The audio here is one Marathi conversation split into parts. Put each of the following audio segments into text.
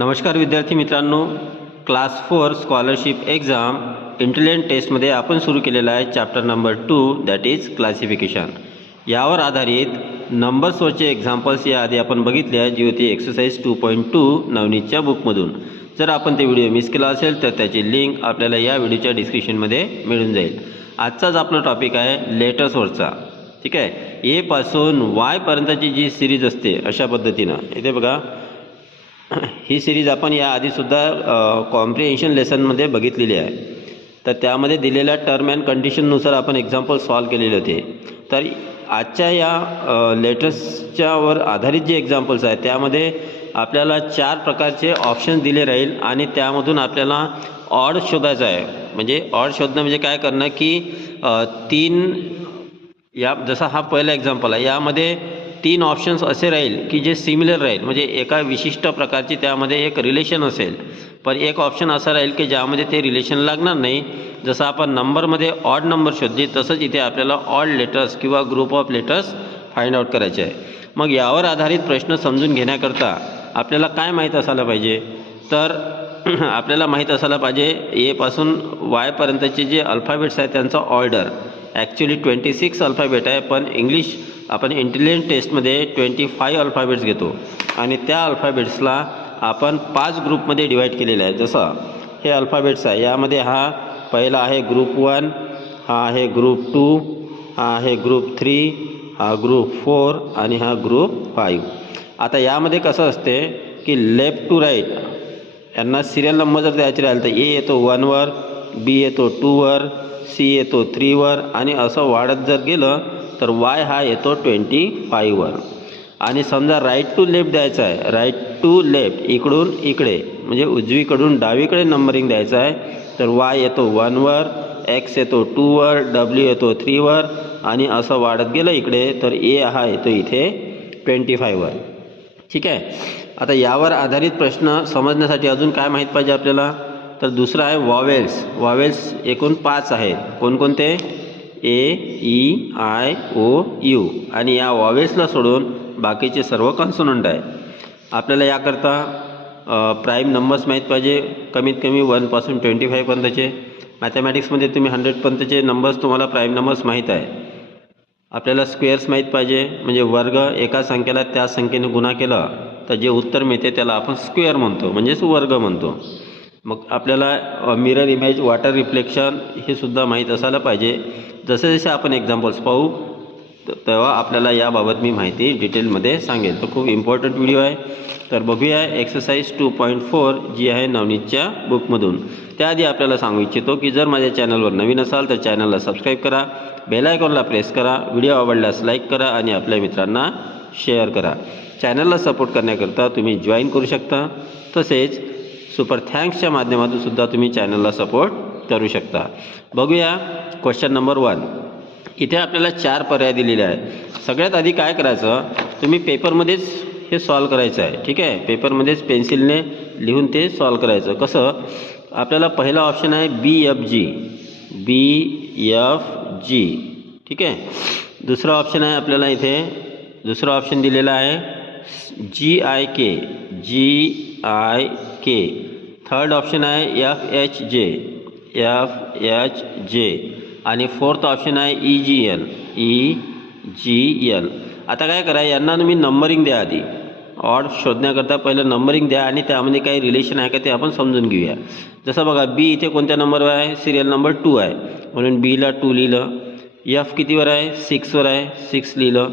नमस्कार विद्यार्थी मित्रांनो, क्लास 4 स्कॉलरशिप एक्झाम इंटेलिजंट टेस्टमध्ये आपण सुरू केलेला आहे chapter number 2 that is classification. यावर आधारित नंबर्सवरचे एक्झाम्पल्स याआधी आपण बघितले आहे, जी होती एक्सरसाइज 2.2 नवनीतच्या बुकमधून. जर आपण ते व्हिडिओ मिस केला असेल तर त्याची लिंक आपल्याला या व्हिडिओच्या डिस्क्रिप्शनमध्ये मिळून जाईल. आजचाच आपला टॉपिक आहे लेटर्सवरचा. ठीक आहे, ए पासून वाय पर्यंतची जी सिरीज असते अशा पद्धतीनं इथे बघा, ही सिरीज आपण याआधीसुद्धा कॉम्प्रिहेन्शन लेसनमध्ये बघितलेली आहे. तर त्यामध्ये दिलेल्या टर्म अँड कंडिशननुसार आपण एक्झाम्पल सॉल्व केलेले होते. तर आजच्या या लेटर्सच्यावर आधारित जे एक्झाम्पल्स आहेत त्यामध्ये आपल्याला 4 प्रकारचे ऑप्शन्स दिले राहील आणि त्यामधून आपल्याला ऑड शोधायचा आहे. म्हणजे ऑड शोधणं म्हणजे काय करणं की 3 या जसा हा पहिला एक्झाम्पल आहे, यामध्ये 3 ऑप्शन्स असे राहील की जे सिमिलर राहील, म्हणजे एका विशिष्ट प्रकारची त्यामध्ये एक रिलेशन असेल. पण एक ऑप्शन असा राहील की ज्यामध्ये ते रिलेशन लागणार नाही. जसं आपण नंबरमध्ये ऑड नंबर शोधले तसंच इथे आपल्याला ऑड लेटर्स किंवा group of letters find out करायचे आहे. मग यावर आधारित प्रश्न समजून घेण्याकरता आपल्याला काय माहीत असायला पाहिजे, तर आपल्याला माहीत असायला पाहिजे ए पासून वायपर्यंतचे जे अल्फाबेट्स आहेत त्यांचा ऑर्डर. ॲक्च्युली 26 अल्फाबेट आहे, पण इंग्लिश आपण इंटेलिजंट टेस्टमध्ये 25 अल्फाबेट्स घेतो आणि त्या अल्फाबेट्सला आपण 5 ग्रुपमध्ये डिवाईड केलेलं आहे. जसं हे अल्फाबेट्स आहे, यामध्ये हा पहिला आहे ग्रुप 1, हा आहे ग्रुप 2, हा आहे ग्रुप 3, हा ग्रुप 4 आणि हा ग्रुप 5. आता यामध्ये कसं असते की लेफ्ट टू राईट यांना सिरियल नंबर जर द्यायचे राहील तर ए येतो 1 वर, बी येतो 2 वर, सी येतो 3 वर आणि असं वाढत जर गेलं तर वाय हा येतो 25 वर. आणि समजा राईट टू लेफ्ट द्यायचा आहे, राईट टू लेफ्ट इकडून इकडे म्हणजे उजवीकडून डावीकडे नंबरिंग द्यायचं आहे, तर वाय येतो 1 वर, एक्स येतो 2 वर, डब्ल्यू येतो 3 वर आणि असं वाढत गेलं इकडे तर ए हा येतो इथे 25 वर. ठीक आहे. आता यावर आधारित प्रश्न समजण्यासाठी अजून काय माहीत पाहिजे आपल्याला, तर दुसरं आहे वॉवेल्स. वॉवेल्स एकूण 5 आहेत. कोणकोणते? ए, ई, आय, ओ, यू. आणि या वॉवेल्सला सोडून बाकीचे सर्व कॉन्सोनंट आहे. आपल्याला याकरता प्राईम नंबर्स माहीत पाहिजे, कमीत कमी 1 पासून 25 पर्यंतचे. मॅथमॅटिक्समध्ये तुम्ही 100 पर्यंतचे नंबर्स तुम्हाला प्राईम नंबर्स माहीत आहे. आपल्याला स्क्वेअर्स माहीत पाहिजे, म्हणजे वर्ग एका संख्येला त्या संख्येने गुणा केला तर जे उत्तर मिळते त्याला आपण स्क्वेअर म्हणतो, म्हणजेच वर्ग म्हणतो. मग आपल्याला मिरर इमेज, वॉटर रिफ्लेक्शन हे सुद्धा माहीत असायला पाहिजे. जसे जसे आपण एक्झाम्पल्स पाहू तेव्हा आपल्याला याबाबत मी माहिती डिटेलमध्ये सांगेल. तर खूप इम्पॉर्टंट व्हिडिओ आहे. तर बघूया एक्सरसाइज 2.4 जी आहे नवनीतच्या बुकमधून. त्याआधी आपल्याला सांगू इच्छितो की जर माझ्या चॅनलवर नवीन असाल तर चॅनलला सबस्क्राईब करा, बेल आयकॉनला प्रेस करा, व्हिडिओ आवडल्यास लाईक करा आणि आपल्या मित्रांना शेअर करा. चॅनलला सपोर्ट करण्याकरता तुम्ही जॉईन करू शकता. तसेच सुपर थँक्सच्या माध्यमातून सुद्धा तुम्ही चॅनलला सपोर्ट करू शकता. बघूया क्वेश्चन नंबर 1. इथे आपल्याला 4 पर्याय दिलेले आहे. सगळ्यात आधी काय करायचं, तुम्ही पेपरमध्येच हे सॉल्व करायचं आहे. ठीक आहे, पेपरमध्येच पेन्सिलने लिहून ते सॉल्व करायचं. कसं, आपल्याला पहिला ऑप्शन आहे BFG. BFG. ठीक आहे. दुसरा ऑप्शन आहे आपल्याला इथे, दुसरा ऑप्शन दिलेला आहे GIK. GIK. थर्ड ऑप्शन आहे FHJ. FHJ. आणि फोर्थ ऑप्शन आहे EGL. EGL. आता काय करा, यांना तुम्ही नंबरिंग द्या. आधी ऑड शोधण्याकरता पहिलं नंबरिंग द्या आणि त्यामध्ये काही रिलेशन आहे का ते आपण समजून घेऊया. जसं बघा, बी इथे कोणत्या नंबरवर आहे, सिरियल नंबर 2 आहे म्हणून बीला 2 लिहिलं. एफ कितीवर आहे, 6 वर आहे, 6 लिहिलं.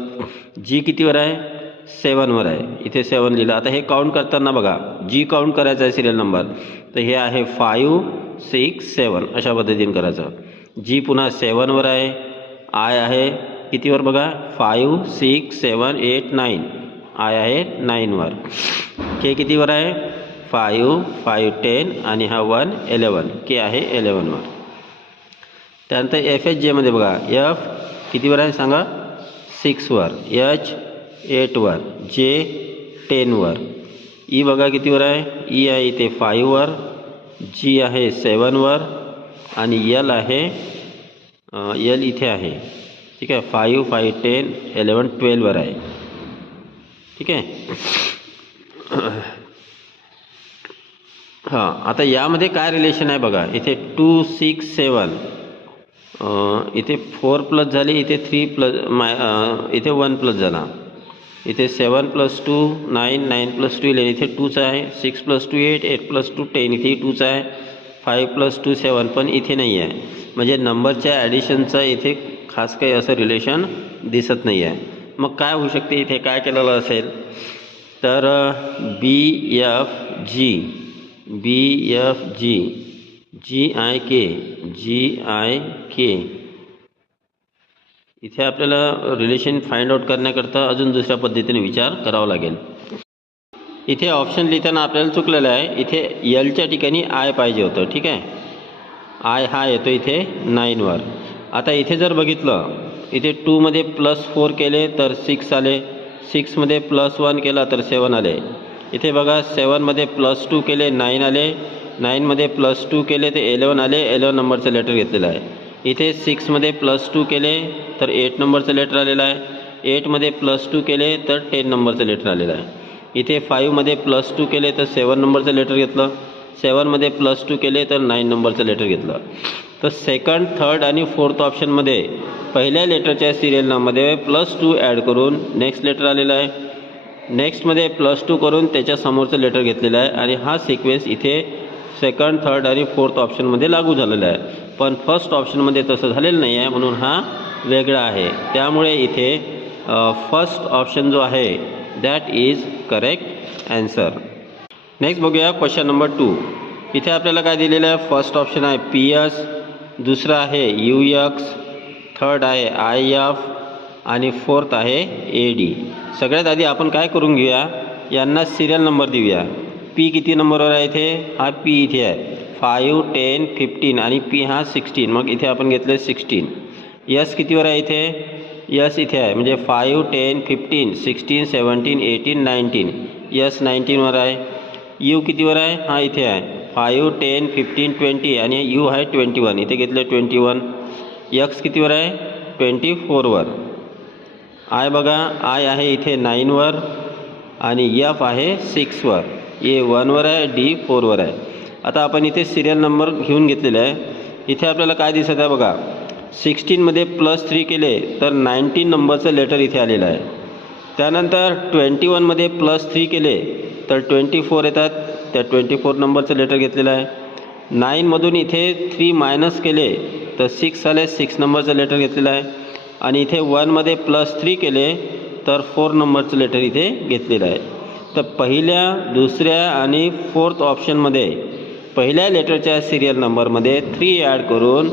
जी कितीवर आहे, 7 वर आहे, इथे 7 लिहिलं. आता हे काउंट करताना बघा, जी काउंट करायचं आहे सिरियल नंबर, तर हे आहे 5, 6, 7 अशा पद्धतीने करायचं. जी पुन्हा 7 वर आहे. आय आहे कितीवर बघा, 5, 6, 7, 8, 9. आय आहे 9 वर. के कितीवर आहे, 5, 5, 10 आणि हा 1, 11. के आहे 11 वर. त्यानंतर FHJ मध्ये बघा, एफ कितीवर आहे सांगा, 6 वर. एच 8 वर. जे 10 वर. ई बघा कितीवर आहे, ई आहे इथे 5 वर. जी आहे 7 वर आणि यल आहे यल इथे आहे. ठीक आहे, 5, 5, 10, 11, 12 वर आहे. ठीक आहे. हां, आता यामध्ये काय रिलेशन आहे बघा. इथे 2 6 7 इथे 4 प्लस झाले, इथे 3 प्लस इथे 1 प्लस झाला, इथे 7 + 2 9 9 + 2 11 इथे 2चा आहे, 6 + 2 8 8 + 2 10 इथे 2चा आहे, 5 + 2 7 पण इथे नाही आहे. म्हणजे नंबरच्या ॲडिशनचं इथे खास काही असं रिलेशन दिसत नाही आहे. मग काय होऊ शकते, इथे काय केलेलं असेल तर BFG GIK इथे आपल्याला रिलेशन फाइंड आउट करण्याकरता अजून दुसऱ्या पद्धतीने विचार करावा लागेल. इथे ऑप्शन लिहिताना आपल्याला चुकलेलं आहे. इथे एलच्या ठिकाणी आय पाहिजे होतं. ठीक आहे, आय हा येतो इथे 9वर. आता इथे जर बघितलं, इथे 2मध्ये +4 केले तर 6 आले, 6मध्ये +1 केला तर 7 आले. इथे बघा 7मध्ये +2 केले 9 आले, 9मध्ये +2 केले ते 11 आले, 11 नंबरचं लेटर घेतलेलं आहे. इथे 6मध्ये +2 केले तर 8 नंबरचं लेटर आलेलं आहे, 8मध्ये +2 केले तर 10 नंबरचं लेटर आलेलं आहे. इथे 5मध्ये +2 केले तर 7 नंबरचं लेटर घेतलं, 7मध्ये +2 केले तर 9 नंबरचं लेटर घेतलं. तर सेकंड, थर्ड आणि फोर्थ ऑप्शनमध्ये पहिल्या लेटरच्या सिरियल नंबरमध्ये +2 ॲड करून नेक्स्ट लेटर आलेलं आहे, नेक्स्टमध्ये +2 करून त्याच्या समोरचं लेटर घेतलेलं आहे आणि हा सिक्वेन्स इथे सेकंड, थर्ड आणि फोर्थ ऑप्शनमध्ये लागू झालेला आहे. पण फर्स्ट ऑप्शनमध्ये तसं झालेलं नाही आहे, म्हणून हा वेगळा आहे. त्यामुळे इथे फर्स्ट ऑप्शन जो आहे that is correct answer. Next बघूया क्वेश्चन नंबर 2. इथे आपल्याला काय दिलेलं आहे, फर्स्ट ऑप्शन आहे PS, दुसरं आहे UX, थर्ड आहे IF आणि फोर्थ आहे AD. सगळ्यात आधी आपण काय करून घेऊया, यांना सिरियल नंबर देऊया. P किती नंबरवर आहे इथे, हा P इथे आहे 5 10 15 आणि P हा 16, मग इथे आपण घेतले 16. S कितीवर आहे इथे, S इथे आहे म्हणजे 5 10 15 16 17 18 19, S 19वर आहे. U कितीवर आहे, हा इथे आहे 5 10 15 20 आणि U आहे 21, इथे घेतले 21. X कितीवर आहे 24वर. I बघा, I आहे इथे 9वर आणि F आहे 6वर, A 1वर आहे, D 4वर आहे. आता आपण इथे सिरियल नंबर घेऊन घेतलेले आहे. इथे आपल्याला काय दिसत आहे बघा, 16मध्ये +3 केले तर 19 नंबरचं लेटर इथे आलेलं आहे. त्यानंतर 21मध्ये +3 केले तर 24 येतात, त्या 24 नंबरचं लेटर घेतलेलं आहे. 9मधून इथे 3 मायनस केले तर 6 आले, 6 नंबरचं लेटर घेतलेलं आहे. आणि इथे 1मध्ये +3 केले तर 4 नंबरचं लेटर इथे घेतलेलं आहे. तर पहिल्या, दुसऱ्या आणि फोर्थ ऑप्शनमध्ये पहिल्या लेटरच्या सिरियल नंबरमध्ये 3 ॲड करून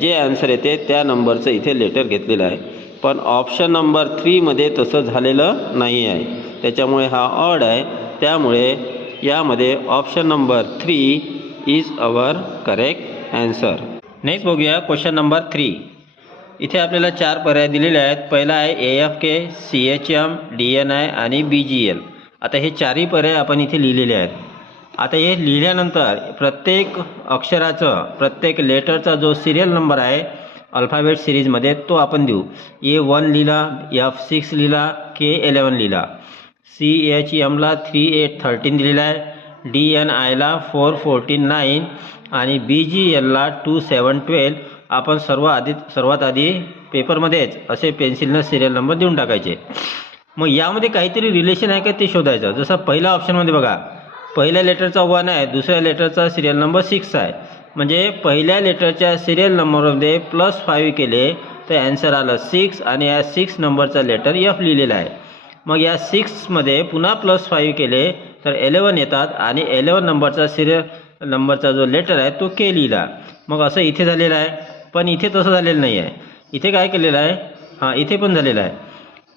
जे आन्सर येते त्या नंबरचं इथे लेटर घेतलेलं आहे. पण ऑप्शन नंबर 3मध्ये तसं झालेलं नाही आहे, त्याच्यामुळे हा ऑड आहे. त्यामुळे यामध्ये option number 3 is our correct answer. Next बघूया क्वेश्चन नंबर 3. इथे आपल्याला 4 पर्याय दिलेले आहेत. पहिला आहे AFK, CHM, DNI आणि BGL. आता हे चारही पर्याय आपण इथे लिहिलेले आहेत. आता हे लिहिल्यानंतर प्रत्येक अक्षराचं, प्रत्येक लेटरचा जो सिरियल नंबर आहे अल्फाबेट सिरीजमध्ये तो आपण देऊ. A1 लिहिला, F6 लिहिला, K11 लिहिला, CHMला 3 8 13 दिलेला आहे, DNIला 4 14 9 आणि BGLला 2 7 12. आपण सर्वात आधी पेपरमध्येच असे पेन्सिलनं सिरियल नंबर देऊन टाकायचे. मग यामध्ये काहीतरी रिलेशन आहे का ते शोधायचं. जसं पहिल्या ऑप्शनमध्ये बघा, पहिल्या लेटरचा 1 आहे, दुसऱ्या लेटरचा सिरियल नंबर 6 आहे. म्हणजे पहिल्या लेटरच्या सिरियल नंबरमध्ये +5 केले तर ॲन्सर आलं 6 आणि या 6 नंबरचा लेटर F लिहिलेला आहे. मग या 6मध्ये पुन्हा +5 केले तर 11 येतात आणि 11 नंबरचा सिरियल नंबरचा जो लेटर आहे तो K लिहिला. मग असं इथे झालेलं आहे. पण इथे तसं झालेलं नाही आहे. इथे काय केलेलं आहे, हां इथे पण झालेलं आहे.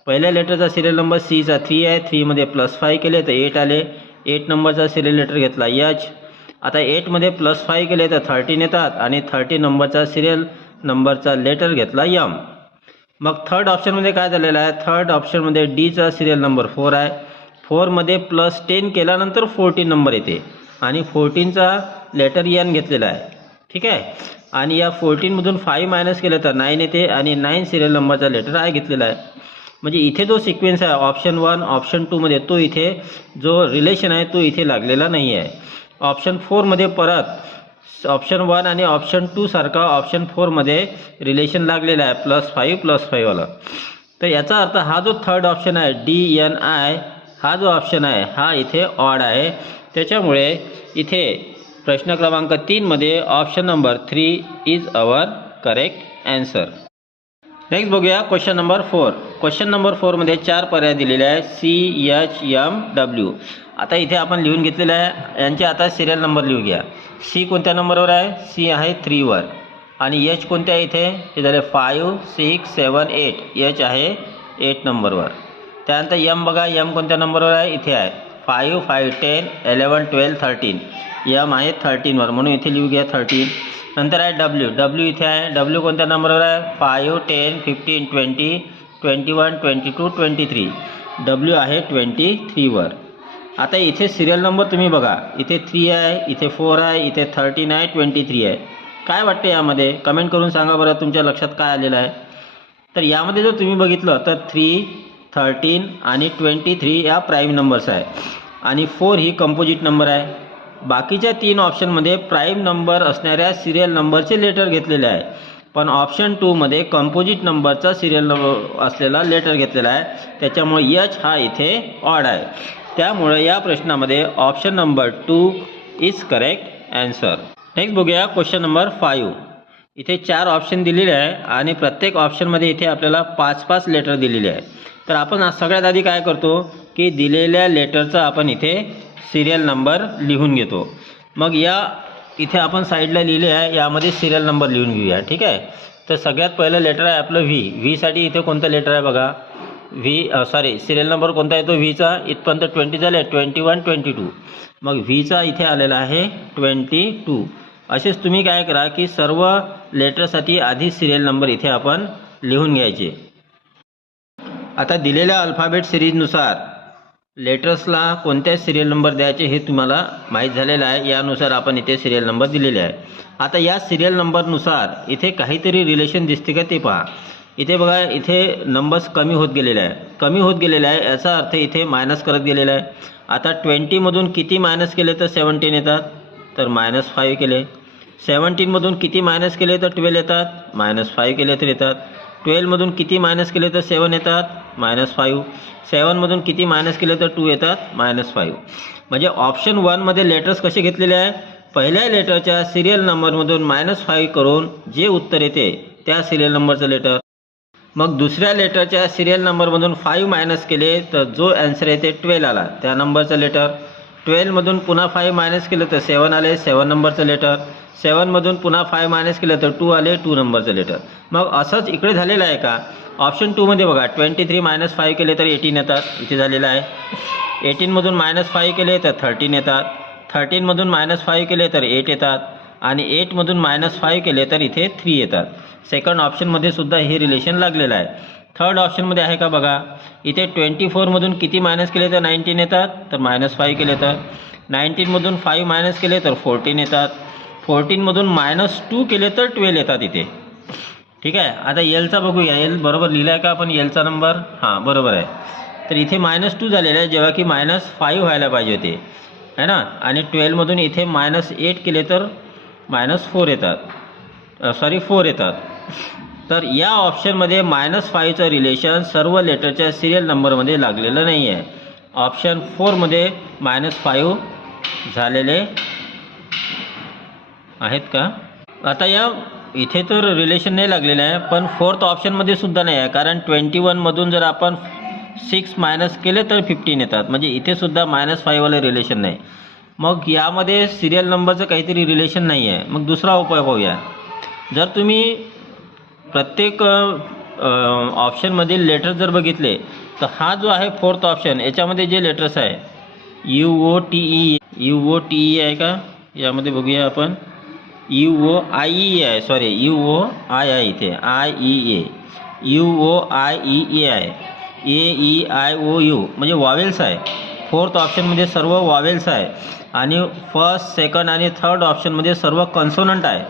पहिल्या लेटरचा सिरियल नंबर Cचा 3 आहे, 3मध्ये +5 केले तर 8 आले, 8 नंबरचा सिरियल लेटर घेतला H. आता 8मध्ये +5 केले तर 13 येतात आणि 13 नंबरचा सिरियल नंबरचा लेटर घेतला M. मग थर्ड ऑप्शनमध्ये काय झालेलं आहे, थर्ड ऑप्शनमध्ये Dचा सिरियल नंबर 4 आहे. 4मध्ये +10 केल्यानंतर 14 नंबर येते आणि 14चा लेटर N घेतलेला आहे. ठीक आहे, आणि या 14मधून 5 मायनस केलं तर 9 येते आणि 9 सिरियल नंबरचा लेटर I घेतलेला आहे. म्हणजे इथे जो सिक्वेन्स आहे ऑप्शन 1 ऑप्शन 2मध्ये तो इथे जो रिलेशन आहे तो इथे लागलेला नाही आहे. ऑप्शन 4मध्ये परत ऑप्शन 1 आणि ऑप्शन 2 सारखा ऑप्शन 4मध्ये रिलेशन लागलेला आहे +5 वाला. तर याचा अर्थ हा जो थर्ड ऑप्शन आहे DNI हा जो ऑप्शन आहे हा इथे ऑड आहे. त्याच्यामुळे इथे प्रश्न क्रमांक 3मध्ये option number 3 is our correct answer. Next बघूया क्वेश्चन नंबर 4. क्वेश्चन नंबर 4मध्ये 4 पर्याय दिलेले आहे CHMW. आता इथे आपण लिहून घेतलेलं आहे. यांचे आता सिरियल नंबर लिहू घ्या. C कोणत्या नंबरवर आहे? C आहे 3 वर. आणि H कोणत्या इथे? हे झाले 5 6 7 8. H आहे 8 नंबरवर. त्यानंतर M बघा, M कोणत्या नंबरवर आहे? इथे आहे 5 5 10 11 12 13. M आहे 13 वर, म्हणून इथे लिहू घ्या 13. नंतर आहे W इथे आहे. W कोणत्या नंबरवर आहे? 5 10 15 20 21 22 23. W आहे 23 वर. आता इथे सिरियल नंबर तुम्ही बघा, इथे 3 आहे, इथे 4 आहे, इथे 13 आहे, 23 आहे. काय वाटते यामध्ये? कमेंट करून सांगा बरं तुमच्या लक्षात काय आलेलं आहे. तर यामध्ये जर तुम्ही बघितलं तर 3 13 आणि 23 या प्राईम नंबर्स आहे आणि 4 ही कंपोजिट नंबर आहे. बाकीच्या 3 ऑप्शनमध्ये प्राईम नंबर असणाऱ्या सिरियल नंबरचे लेटर घेतलेले आहे, पण ऑप्शन 2मध्ये कंपोजिट नंबरचा सिरियल नंबर असलेला लेटर घेतलेला आहे. त्याच्यामुळे H हा इथे ऑड आहे. त्यामुळे या प्रश्नामध्ये option number 2 is correct answer. Next बघूया क्वेश्चन नंबर 5. इथे 4 ऑप्शन दिलेले आहे आणि प्रत्येक ऑप्शनमध्ये इथे आपल्याला 5-5 लेटर दिलेले आहे. तर आपण सगळ्यात आधी काय करतो की दिलेल्या लेटरचा आपण इथे सिरियल नंबर लिहून घेतो. मग या इथे आपण साईडला लिहिले आहे, यामध्ये सिरियल नंबर लिहून घेऊया. ठीक आहे. तर सगळ्यात पहिलं लेटर आहे आपलं व्ही साठी. इथे कोणतं लेटर आहे बघा, सिरियल नंबर कोणता येतो? व्हीचा. इथपर्यंत 20 झाले, 21 22. मग व्हीचा इथे आलेला आहे 22. असेच तुम्ही काय करा की सर्व लेटरसाठी आधी सिरियल नंबर इथे आपण लिहून घ्यायचे. आता दिलेल्या अल्फाबेट सिरीजनुसार लेटर्सला कोणत्या सिरियल नंबर द्यायचे हे तुम्हाला माहीत झालेलं आहे. यानुसार आपण इथे सिरियल नंबर दिलेले आहे. आता या सिरियल नंबरनुसार इथे काहीतरी रिलेशन दिसते का ते पहा. इथे बघा, इथे नंबर्स कमी होत गेलेले आहे, कमी होत गेलेला आहे. याचा अर्थ इथे मायनस करत गेलेला आहे. आता 20मधून किती मायनस केले तर 17 येतात, तर -5 केले. 17मधून किती मायनस केले तर 12 येतात, -5 केले तर येतात. 12मधून किती मायनस केले तर 7 येतात, -5. 7मधून किती मायनस केले तर 2 येतात, -5. म्हणजे ऑप्शन 1मध्ये लेटर्स कसे घेतलेले आहे? पहिल्या लेटरच्या सिरियल नंबरमधून -5 करून जे उत्तर येते त्या सिरियल नंबरचं लेटर. मग दुसऱ्या लेटरच्या सिरियल नंबरमधून 5 मायनस केले तर जो ॲन्सर येते 12 आला, त्या नंबरचं लेटर. 12मधून पुन्हा 5 मायनस केलं तर 7 आले, 7 नंबरचं लेटर. 7मधून पुन्हा 5 मायनस केलं तर 2 आले, 2 नंबरचं लेटर. मग असंच इकडे झालेलं आहे का? ऑप्शन 2मध्ये बघा, 23 - 5 केले तर 18 येतात, इथे झालेलं आहे. 18मधून -5 केले तर 13 येतात. 13मधून -5 केले तर 8 येतात आणि 8मधून -5 केले तर इथे 3 येतात. सेकंड ऑप्शनमध्ये सुद्धा हे रिलेशन लागलेलं आहे. थर्ड ऑप्शनमध्ये आहे का बघा, इथे 24मधून किती मायनस केले तर 19 येतात, तर -5 केले तर. 19मधून 5 मायनस केले तर 14 येतात. 14मधून -2 केले तर 12 येतात इथे. ठीक आहे. आता एलचा बघूया, एल बरोबर लिहिला आहे का आपण एलचा नंबर? हां, बरोबर आहे. तर इथे -2 झालेला आहे, जेव्हा की -5 व्हायला पाहिजे होते, है ना. आणि 12मधून इथे -8 केले तर -4 येतात, 4 येतात. तर या ऑप्शनमध्ये -5चं रिलेशन सर्व लेटरच्या सिरियल नंबरमध्ये लागलेलं नाही आहे. ऑप्शन 4मध्ये -5 झालेले आहेत का? आता या इथे तर रिलेशन नाही लागलेलं आहे, पण 4th ऑप्शनमध्ये सुद्धा नाही आहे, कारण 21मधून जर आपण 6 मायनस केले तर 15 येतात, म्हणजे इथे सुद्धा -5 वाले रिलेशन नाही. मग यामध्ये सिरियल नंबरचं काहीतरी रिलेशन नाही आहे. मग दुसरा उपाय पाहूया. जर तुम्ही प्रत्येक ऑप्शनमधील लेटर जर बघितले तर हा जो आहे 4th ऑप्शन, याच्यामध्ये जे लेटर्स आहे UOTE आहे का? यामध्ये बघूया आपण, UOIE आहे, UOII इथे IEA, UOIEA आहे, AEIOU म्हणजे वॉवेल्स आहे. 4th ऑप्शनमध्ये सर्व वॉवेल्स आहे आणि फर्स्ट, सेकंड आणि थर्ड ऑप्शनमध्ये सर्व कन्सोनंट आहे,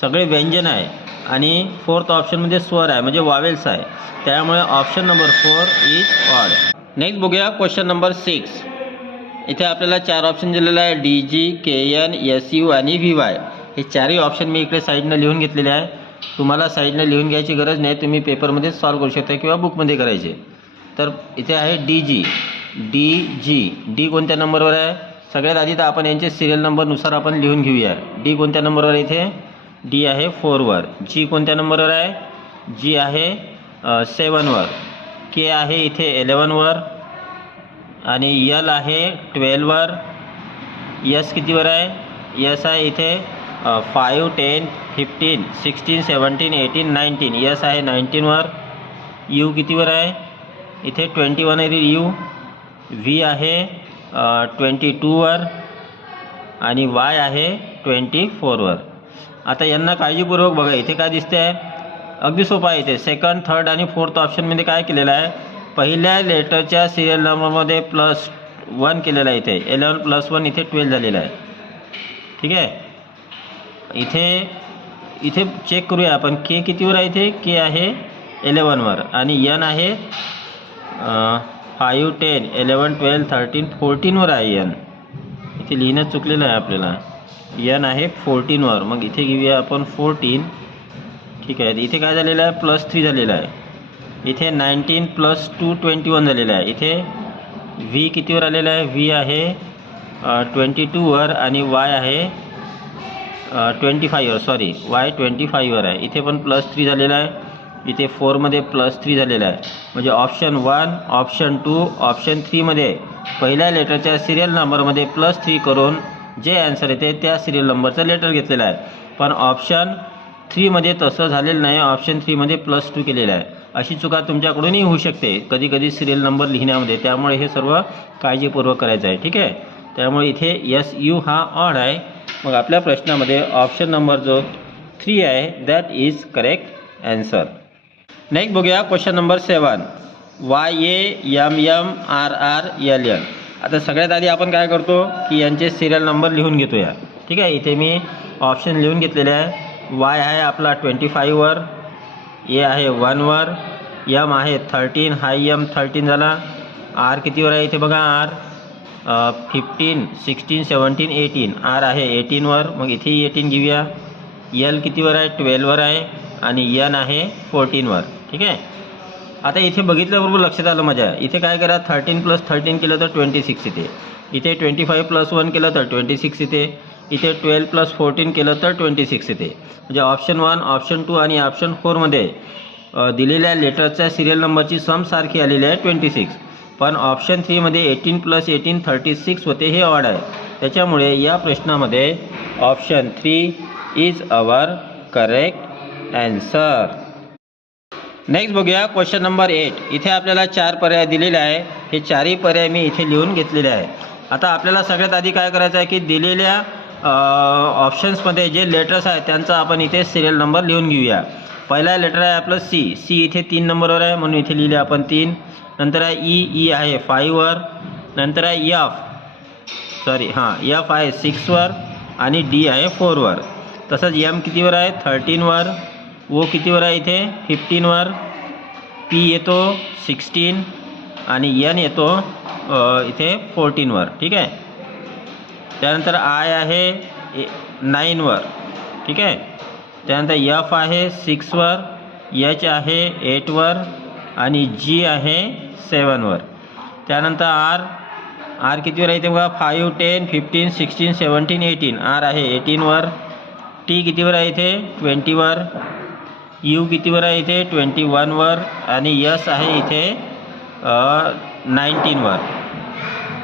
सगळे व्यंजन आहे. आणि 4th ऑप्शनमध्ये स्वर आहे, म्हणजे वॉवेल्स आहे. त्यामुळे option number 4 is odd. Next बघूया क्वेश्चन नंबर 6. इथे आपल्याला 4 ऑप्शन दिलेला आहे, DG, KN, SU आणि VY. हे चारही ऑप्शन मी इकडे साईडनं लिहून घेतलेले आहे. तुम्हाला साईडनं लिहून घ्यायची गरज नाही, तुम्ही पेपरमध्ये सॉल्व करू शकता किंवा बुकमध्ये करायचे. तर इथे आहे DG. डी कोणत्या नंबरवर आहे? सगळ्यात आधी तर आपण यांचे सिरियल नंबरनुसार आपण लिहून घेऊया. डी कोणत्या नंबरवर आहे? इथे डी आहे 4वर. जी कोणत्या नंबरवर आहे? जी आहे 7वर. के आहे इथे 11वर आणि यल आहे 12वर. यस कितीवर आहे? यस आहे इथे 5, 10, 15, 16, 17, 18, 19. यस आहे 19वर. यू कितीवर आहे? इथे 21 आहे यू. व्ही आहे 22वर आणि वाय आहे 24वर. आता यांना काळजीपूर्वक बघा. इथे काय दिसते आहे? अगदी सोपं आहे. इथे सेकंड, थर्ड आणि फोर्थ ऑप्शनमध्ये काय केलेलं आहे? पहिल्या लेटरच्या सिरियल नंबरमध्ये +1 केलेलं आहे. इथे 11 + 1 इथे 12 झालेलं आहे. ठीक आहे. इथे चेक करूया आपण. के कितीवर आहे? इथे के आहे 11वर आणि एन आहे 5, 10, 11, 12, 13, 14वर आहे एन. इथे लिहिणं चुकलेलं आहे आपल्याला. एन आहे 14वर. मग इथे घेऊया आपण 14. ठीक आहे. इथे काय झालेलं आहे? +3 झालेलं आहे. इथे 19 + 2 21 झालेलं आहे. इथे व्ही कितीवर आलेलं आहे? व्ही आहे 22वर आणि वाय आहे 25वर. सॉरी, वाय 25वर आहे. इथे पण +3 झालेलं आहे. इथे 4मध्ये +3 झालेलं आहे. म्हणजे ऑप्शन 1, ऑप्शन 2, ऑप्शन 3मध्ये पहिल्या लेटरच्या सिरियल नंबरमध्ये +3 करून जे ॲन्सर येते त्या सिरियल नंबरचं लेटर घेतलेलं आहे. पण ऑप्शन 3मध्ये तसं झालेलं नाही. ऑप्शन 3मध्ये +2 केलेलं आहे. अशी चुका तुमच्याकडूनही होऊ शकते कधी कधी सिरियल नंबर लिहिण्यामध्ये. त्यामुळे हे सर्व काळजीपूर्वक करायचं आहे. ठीक आहे. त्यामुळे इथे SU हा ऑड आहे. मग आपल्या प्रश्नामध्ये ऑप्शन नंबर जो 3 आहे that is correct answer. Next बघूया क्वेश्चन नंबर 7. YAMMRRLL. आता सगळ्यात आधी आपण काय करतो की यांचे सिरियल नंबर लिहून घेतो या. ठीक आहे. इथे मी ऑप्शन लिहून घेतलेले आहे. वाय आहे आपला 25वर, ए आहे 1वर, एम आहे 13, हा एम 13 झाला. आर कितीवर आहे? इथे बघा आर 15, 16, 17, 18. आर आहे 18वर. मग इथेही 18 घेऊया. यल कितीवर आहे? 12वर आहे आणि एन आहे 14वर. ठीक आहे. आता इथे बघितल्याबरोबर लक्षात आलं माझ्या. इथे काय करा? 13 + 13 केलं तर 26 येते. इथे 25 + 1 केलं तर 26 येते. इथे 12 + 14 केलं तर 26 येते. म्हणजे ऑप्शन 1, ऑप्शन 2 आणि ऑप्शन 4मध्ये दिलेल्या लेटरच्या सिरियल नंबरची सम सारखी आलेली आहे 26. पण ऑप्शन 3मध्ये 18 + 18 36 होते. हे ऑड आहे. त्याच्यामुळे या प्रश्नामध्ये option 3 is our correct answer. Next बघूया क्वेश्चन नंबर 8. इथे आपल्याला 4 पर्याय दिलेले आहे. हे चारही पर्याय मी इथे लिहून घेतलेले आहे. आता आपल्याला सगळ्यात आधी काय करायचं आहे की दिलेल्या ऑप्शन्समध्ये जे लेटर्स आहेत त्यांचा आपण इथे सिरियल नंबर लिहून घेऊया. पहिला लेटर आहे आपलं सी इथे 3 नंबरवर आहे म्हणून इथे लिहिले आपण 3. नंतर आहे ई आहे 5वर. नंतर आहे एफ आहे 6वर आणि डी आहे 4वर. तसंच एम कितीवर आहे? 13वर. ओ कितीवर आहे? इथे 15वर. पी येतो 16 आणि एन येतो इथे 14वर. ठीक आहे. त्यानंतर आय आहे 9वर. ठीक आहे. त्यानंतर एफ आहे 6वर, एच आहे 8वर आणि जी आहे 7वर. त्यानंतर आर कितीवर आहे? इथे बघा 5, 10, 15, 16, 17, 18. आर आहे 18वर. टी कितीवर आहे? इथे 20वर. यू कितीवर आहे? इथे 21वर आणि यस आहे इथे 19वर.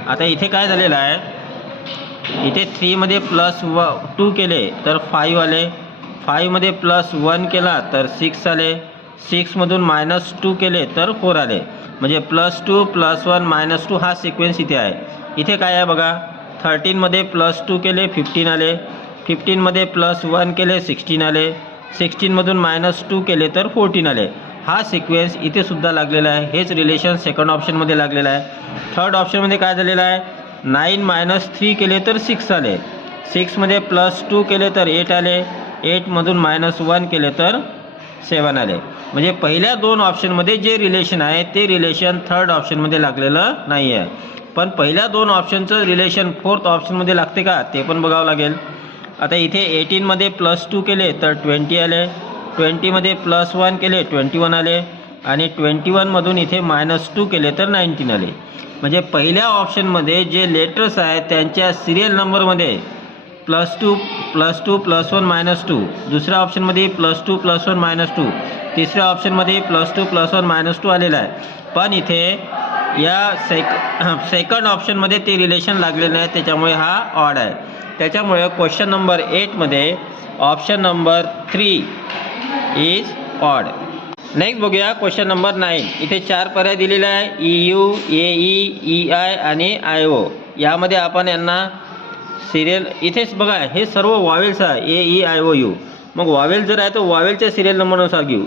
आता इथे काय झालेलं आहे? इथे 3मध्ये +2 केले तर 5 आले. 5मध्ये +1 केला तर 6 आले. 6मधून -2 केले तर 4 आले. म्हणजे +2, +1, -2 हा सिक्वेन्स इथे आहे. इथे काय आहे बघा? 13मध्ये +2 केले 15 आले. 15मध्ये +1 केले 16 आले. 16मधून -2 केले तर 14 आले. हा सिक्वेन्स इथे सुद्धा लागलेला आहे. हेच रिलेशन सेकंड ऑप्शनमध्ये लागलेलं आहे. थर्ड ऑप्शनमध्ये काय झालेलं आहे? 9 - 3 केले तर 6 आले. 6मध्ये +2 केले तर 8 आले. 8मधून -1 केले तर 7 आले. म्हणजे पहिल्या 2 ऑप्शनमध्ये जे रिलेशन आहे ते रिलेशन थर्ड ऑप्शनमध्ये लागलेलं नाही आहे. पण पहिल्या दोन ऑप्शनचं रिलेशन फोर्थ ऑप्शनमध्ये लागते का ते पण बघावं लागेल. आता इथे 18मध्ये +2 केले तर 20 आले, 20मध्ये +1 केले 21 आले आणि 21मधून इथे -2 केले तर 19 आले. म्हणजे पहिल्या ऑप्शनमध्ये जे लेटर्स आहेत त्यांच्या सिरियल नंबरमध्ये +2 +2 +1 -2, दुसऱ्या ऑप्शनमध्ये +2 +1 -2, तिसऱ्या ऑप्शनमध्ये +2 +1 -2 आलेलं आहे. पण इथे या सेकंड ऑप्शनमध्ये ते रिलेशन लागलेलं नाही, त्याच्यामुळे हा ऑड आहे. त्याच्यामुळे क्वेश्चन नंबर 8मध्ये option number 3 is odd. Next बघूया क्वेश्चन नंबर 9. इथे 4 पर्याय दिलेले आहे, EU, AE, EI आणि IO. यामध्ये आपण यांना सिरियल इथेच बघा, हे सर्व वॉवेल्स आहे, AEIOU. मग वॉवेल जर आहे तर वॉवेलच्या सिरियल नंबरनुसार घेऊ.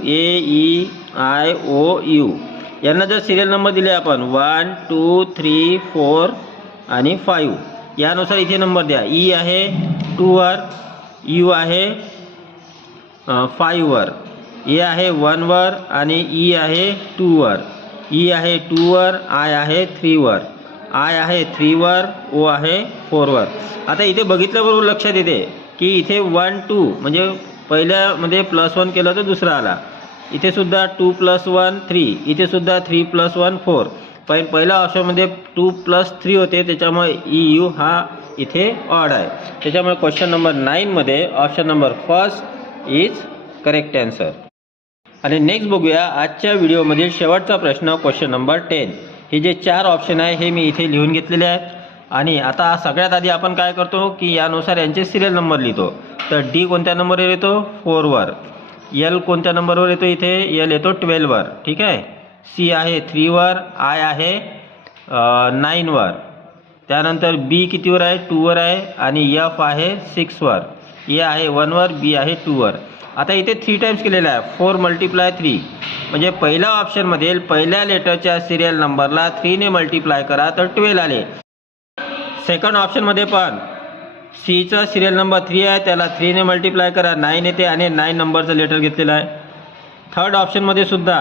AEIOU यांना जर सिरियल नंबर दिले आपण 1 2 3 4 आणि 5 यानुसार इथे नंबर द्या. E आहे 2 वर, U आहे 5 वर, A आहे 1 वर आणि E आहे 2 वर, E आहे 2 वर, I आहे 3 वर, I आहे 3 वर, O आहे 4 वर. आता इथे बघितल्याबरोबर लक्षात येते की इथे 1 2 म्हणजे पहिल्यामध्ये +1 केलं तर दुसरा आला. इथे सुद्धा 2 + 1 3, इथे सुद्धा 3 + 1 4. पहिल्या ऑप्शनमध्ये 2 + 3 होते, त्याच्यामुळे EU हा इथे ऑड आहे. त्याच्यामुळे क्वेश्चन नंबर 9मध्ये option number first is correct answer. आणि नेक्स्ट बघूया आजच्या व्हिडिओमधील शेवटचा प्रश्न, क्वेश्चन नंबर 10. हे जे 4 ऑप्शन आहे हे मी इथे लिहून घेतलेले आहेत. आणि आता सगळ्यात आधी आपण काय करतो की यानुसार यांचे सिरियल नंबर लिहितो. तर D कोणत्या नंबरवर येतो 4 वर, L कोणत्या नंबरवर येतो इथे L येतो 12 वर, ठीक आहे. C आहे 3 वर, I आहे 9 वर, त्यानंतर B कितीवर आहे 2 वर आहे आणि F आहे 6 वर, A आहे 1 वर, B आहे 2 वर. आता इथे 3 टाइम्स केलेला आहे, 4 × 3 म्हणजे पहिल्या ऑप्शनमध्ये पहिल्या लेटरच्या सिरियल नंबरला 3 ने मल्टिप्लाय करा तर 12 आले. सेकंड ऑप्शनमध्ये पण Cचा सिरियल नंबर 3 आहे, त्याला 3 ने मल्टिप्लाय करा 9 येते आणि 9 नंबरचं लेटर घेतलेलं आहे. थर्ड ऑप्शनमध्ये सुद्धा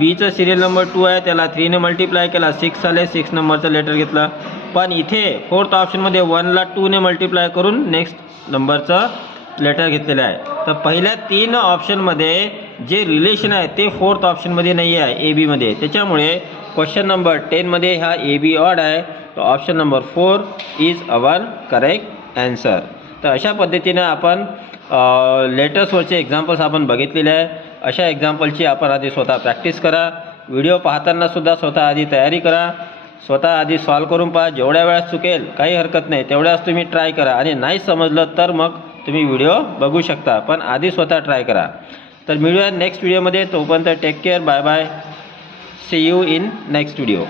Bचा सिरियल नंबर 2 आहे, त्याला 3 ने मल्टिप्लाय केला 6 आले, 6 नंबरचं लेटर घेतलं. पण इथे फोर्थ ऑप्शनमध्ये 1ला 2 ने मल्टिप्लाय करून नेक्स्ट नंबरचं लेटर घेतलेलं आहे. तर पहिल्या 3 ऑप्शनमध्ये जे रिलेशन आहे ते फोर्थ ऑप्शनमध्ये नाही आहे, AB मध्ये. त्याच्यामुळे क्वेश्चन नंबर 10मध्ये हा AB ऑड आहे. तर option number 4 is our correct answer. तर अशा पद्धतीनं आपण लेटर्सवरचे एक्झाम्पल्स आपण बघितलेले आहे. अशा एक्झाम्पलची आपण आधी स्वतः प्रॅक्टिस करा. व्हिडिओ पाहतानासुद्धा स्वतः आधी तयारी करा, स्वतः आधी सॉल्व करून पहा. जेवढ्या वेळात चुकेल काही हरकत नाही, तेवढ्याच तुम्ही ट्राय करा आणि नाही समजलं तर मग तुम्ही व्हिडिओ बघू शकता, पण आधी स्वतः ट्राय करा. तर मिळूया नेक्स्ट व्हिडिओमध्ये. तोपर्यंत take care, bye bye, see you in next video.